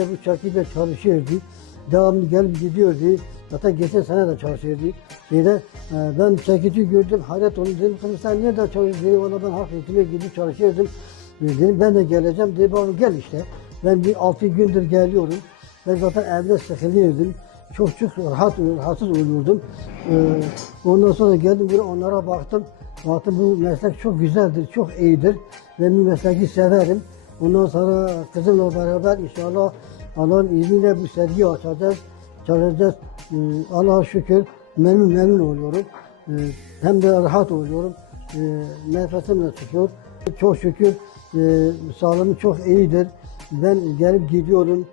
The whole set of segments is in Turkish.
Bu çakıyla çalışıyordu. Devamlı gelip gidiyordu. Zaten geçen sene de çalışıyordu. Ben çekici gördüm, hayret oldu. Dedim, sen nerede çalışıyorsun? Dedi, valla ben halk eğitime gidip çalışıyordum. Dedim, ben de geleceğim. Dedi, bana gel işte. Ben bir 6 gündür geliyorum. Ben zaten evde sıkılıyordum. Çok rahatsız oluyordum. Ondan sonra geldim buraya, onlara baktım. Baktım bu meslek çok güzeldir, çok iyidir. Ben bu mesleği severim. Ondan sonra kızımla beraber inşallah Allah'ın izniyle bu sergiyi açacağız, çalışacağız. Allah'a şükür memnun oluyorum. Hem de rahat oluyorum. Nefesim de çıkıyor. Çok şükür sağlığım çok iyidir. Ben gelip gidiyorum.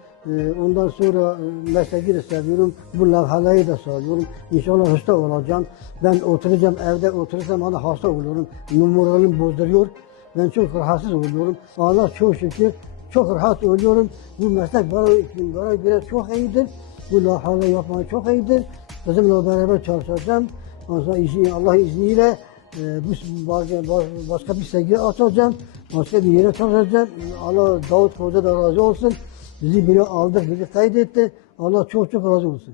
Ondan sonra mesleği de seviyorum. Bu levhalayı da sağlıyorum. İnşallah hasta olacağım. Ben oturacağım, evde oturursam hala hasta oluyorum. Moralim bozduruyor. Ben çok rahatsız oluyorum. Allah çok şükür çok rahat oluyorum. Bu meslek bana göre çok iyidir. Bu levhalayı yapmayı çok iyidir. Kızımla beraber çalışacağım. Ondan sonra Allah izniyle başka bir sergi açacağım. Başka bir yere çalışacağım. Allah Davut Hoca da razı olsun. Bizi biri aldık, bizi kaydetti. Allah çok razı olsun.